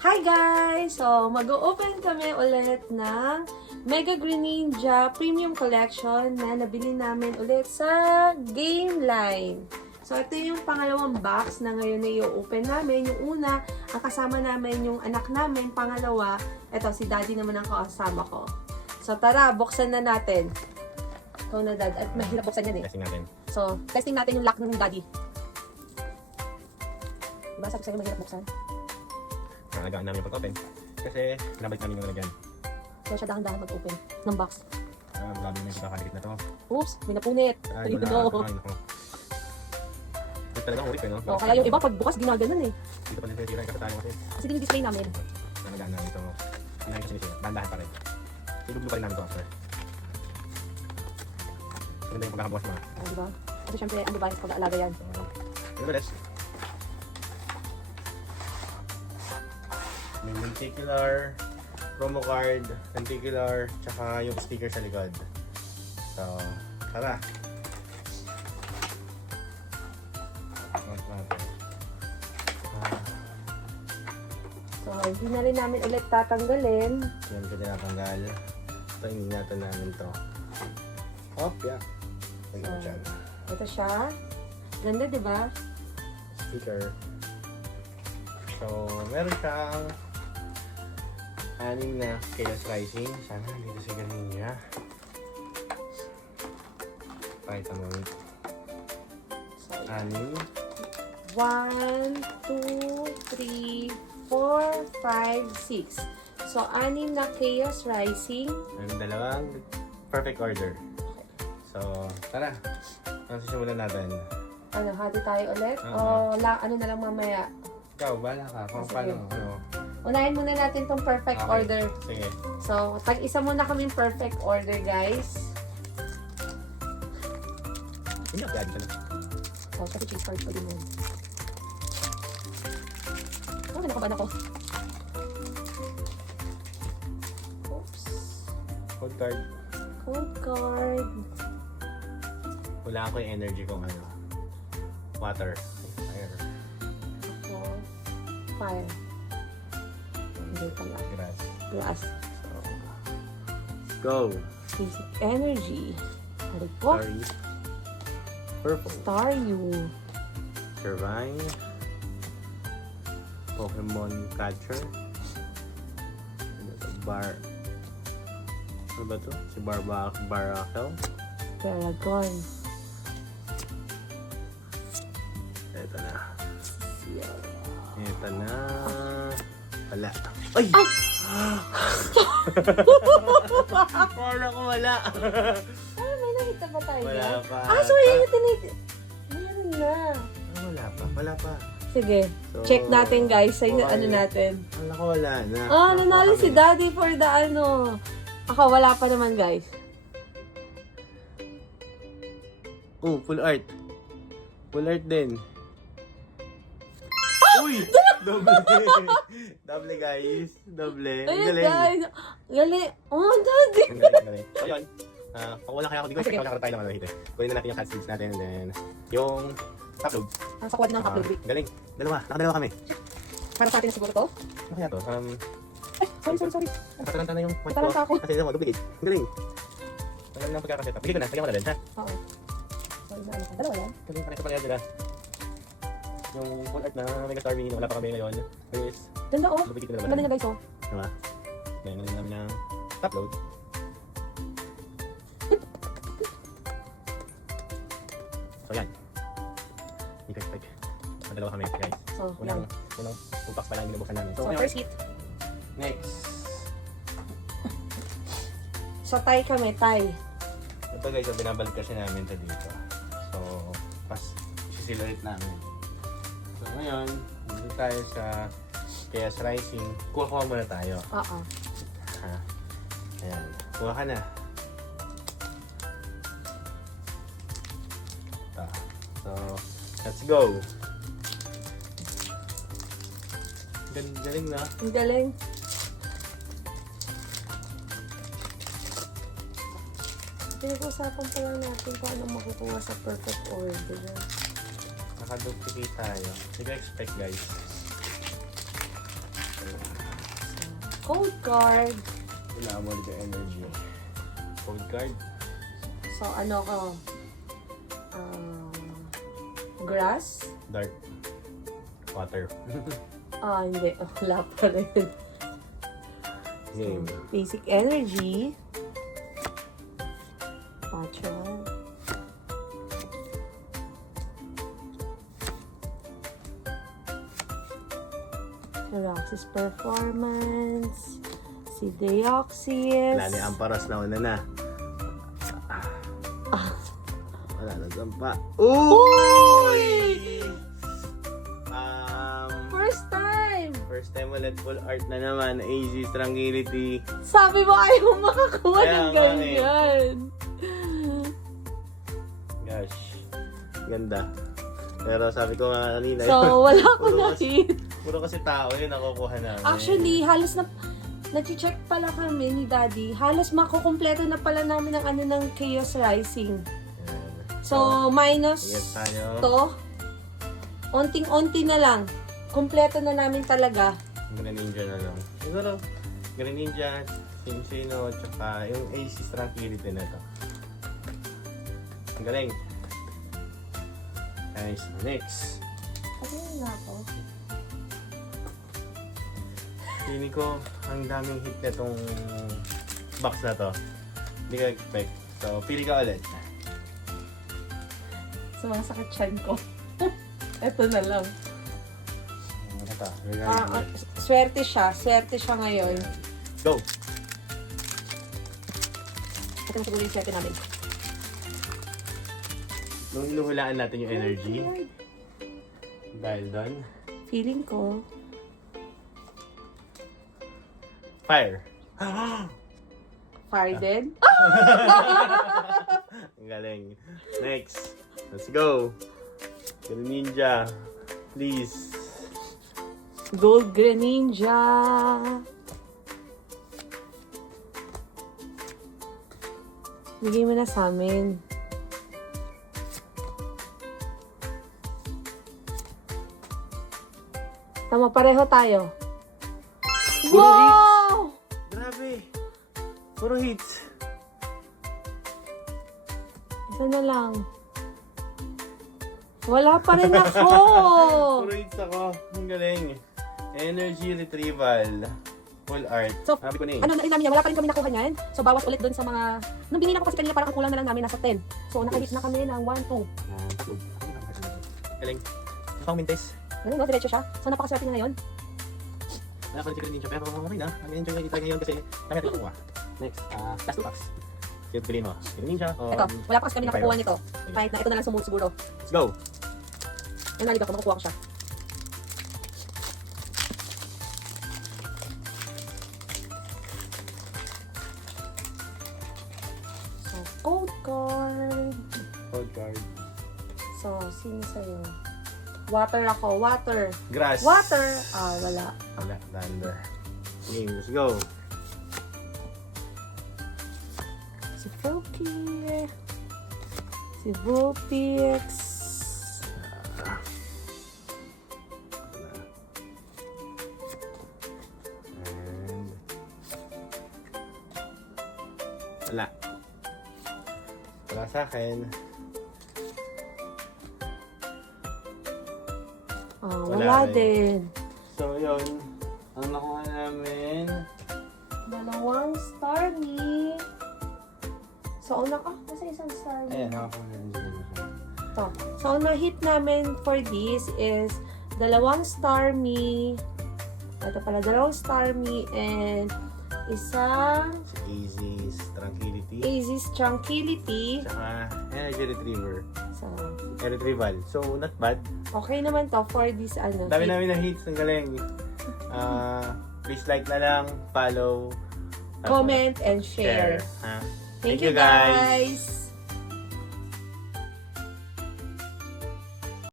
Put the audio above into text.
Hi guys! So, mag-open kami ulit ng Mega Green Ninja Premium Collection na nabili namin ulit sa Game Line. So, ito yung pangalawang box na ngayon na i-open namin. Yung una, ang kasama namin yung anak namin. Pangalawa, ito si Daddy naman ang kasama ko. So, tara, buksan na natin. Ito na, Dad. At mahirap buksan yan eh. Testing natin. So, testing natin yung lock ng Daddy. Diba sabi sa'yo mahirap buksan? Nalagaan namin yung pag-open. Kasi nabalik namin yung nalagyan. So, siya dahan-dahan mag-open ng box. Grabe na yung pagkakalikit na to. Oops, may napunit. Ay, Ayun, wala. no. Ay, naku. Ito talagang urip eh, no? Oh, kaya yung iba pag bukas ginaganon eh. Dito pa din sinitira yung kasatayan kasi Kasi din-display namin. nalagaan namin ito. Hindi namin sinisira. Bandahan pa rin. Iluglo pa rin namin ito after. Maganda yung pagkakabukas mga. Oh, diba? Kasi syempre, ano ba yung pag-aalaga yan? Nevertheless, may lenticular, promo card, lenticular, tsaka yung sticker sa likod. So, tara! So, hindi na rin namin ulit tatanggalin. Yan ko tinatanggal. Ito, iningatan namin to. Oh, yeah. Tingnan mo dyan. Ito siya. Ganda, diba? Sticker. So, meron siyang 6 na Chaos Rising. Sana hindi kasi ganun niya. Pakita mo. So, 6. 1, 2, 3, 4, 5, 6. So, 6 na Chaos Rising. Meron dalawang perfect order. So, tara. Ang sisimulan natin. Ano, hati tayo ulit? Oo. O, ano na lang mamaya? Ikaw, bahala ka. Kung Sige. paano, ano. Unahin muna natin tong perfect Okay. order. Sige. So, tag-isa muna kaming perfect order, guys. Hindi ako yagi ka na. Oh, kasi cheese card pa din yun. Oh, nakabahan ako. Oops. Code card. Code card. Wala ko yung energy kung ano. Water. Fire. Ako. Fire. Hindi pala. Grass. Glass. So, let's go. Basic energy. Ano po? Sorry. Purple. Star U. Turbine. Pokemon Catcher. Ano to? Ano ba to? Si Barakel. Paragon. Ito na. Yeah. Ito na. Wala. Ay! Wala ko wala. Ay, may nakita ba tayo? Wala pa. Ah, so yun yung meron na. Wala pa. Wala pa. Sige, So, check natin guys sa okay. ano natin. Wala ko wala na. Ah, nanalo si Daddy for the ano. Ako, wala pa naman guys. Oh, full art. Full art din. Uy! Doble. Doble guys. Doble. Ang Ayun galing. guys. Galing. Oh, Daddy. Ang galing, ang galing. So yun. Kung wala kaya ako, di ko Sige. check tayo naman dito. Kunin na natin yung cat seeds natin and then yung top load. Nasa kuwad ng upload week. Galing. Nakadalawa kami. Para sa atin na siguro to. Ano kaya to? Ay, sorry. Patalanta na yung point ko. Patalanta ako. Kasi ito mo, duplicate. Ang galing. Ang galing ng pagkakaset up. Bigay ko na. Lagyan mo na din, ha? Oo. Sorry na ano ka. Dalawa yan. Galing pa rin sa pangyayari nila. Yung full art na Mega Star Mini, wala pa kami ngayon. Is, Ganda oh. duplicate na Ang naman. ganda niya guys oh. Diba? Ngayon na namin ng top load. So yan. Hindi ko expect. Madalawa kami, guys. So, yan. Unang tupak pa lang yung binubuksan namin. So, ngayon, first hit. next. So, tie kami, tie. Ito guys, so binabalik kasi namin ito dito. So, pas isisilulit namin. So ngayon, dito tayo sa Chaos Rising. Kuha muna tayo. Oo. Ha? Ayan. Kuha ka na. Ito. So, let's go. Galing na. Ang galing. Pinag-usapan pa lang natin kung anong makukuha sa perfect order. Nakaduplicate tayo. Hindi ko expect guys. Ayan. code card. Kailangan mo dito energy. Code card. So, ano ko? Grass? Dark. Water. Hindi. Wala pa rin. Game. Basic energy. Patron. Roxy's performance. Si Deoxys. Wala ni Amparas na una na. Wala na pa. Uy! First time! First time ulit full art na naman. Easy, tranquility. Sabi mo ayaw makakuha Kaya ng nga eh. ganyan. Gosh. Ganda. Pero sabi ko nga kanina. So, wala ko Puro na kasi- hit. Puro kasi tao yun nakukuha namin. Actually, halos na nag-check pala kami ni Daddy. Halos makukumpleto na pala namin ang ano ng Chaos Rising. Ayan. So, minus ingat tayo. to. Onting-onti na lang. Kompleto na namin talaga. Green Ninja na lang. Siguro, Green Ninja, Sino, tsaka yung AC Tranquility na to. Ang galing. Nice. Next. Ano na ako? Feeling ko, ang daming hit na tong box na to. Hindi ka expect. So, pili ka ulit. Sumasakit chan ko. Ito na lang. Ito. Swerte siya. Swerte siya ngayon. Go! Ito na siguro yung swerte namin. Nung hinuhulaan natin yung energy, dahil doon, Feeling ko. fire! Fire din. Ang galing. Next. Let's go. Green Ninja. Please. Gold Greninja. Bigay mo na sa amin. Tama, pareho tayo. Puro Wow! Grabe. Puro hits. Isa na lang. Wala pa rin ako. Puro hits ako. Ang galing. Energy retrieval. Full art. So, sabi ko na eh. Ano na rin namin yan, wala pa rin kami nakuha niyan. So, bawas ulit dun sa mga... Nung binila ko kasi kanina, parang ang kulang na lang namin, nasa 10. So, nakahit na kami ng 1, 2. Galing. Fountain test. Ganun, no? Diretso siya. So, napakaswerte na ngayon. Nakakulit si Green Ninja. Pero okay na. Ang enjoy na kita ngayon kasi kami natin kukuha. Next. Last two packs. Yung piliin mo. Green Ninja o... Ito, wala pa kasi kami nakukuha nito. Kahit na ito na lang sumunod siguro. Let's go. Yung naligaw ko, makukuha ko siya. So, code card. Code card. So, sino sa'yo? Water ako. Water. Grass. Water. Wala. Wala. Thunder. Game. Let's go. Si Froakie. Si Vulpix. And... Wala. Wala sa akin. Wala rin. din. So, yun. Ang nakuha namin. Dalawang Starmie. So, kasi isang Starmie. Ayan, nakakuha namin dito. Ito. So, ang na-hit namin for this is dalawang Starmie. Ito pala, dalawang Starmie and isang Si Easy's Tranquility. Easy's Tranquility. Tsaka Energy Retriever. So, Retrieval. So, not bad. okay naman to for this ano. Dami hit. namin na hits. Ang galing. Please like na lang. Follow. Comment and share. Ha? Thank you guys.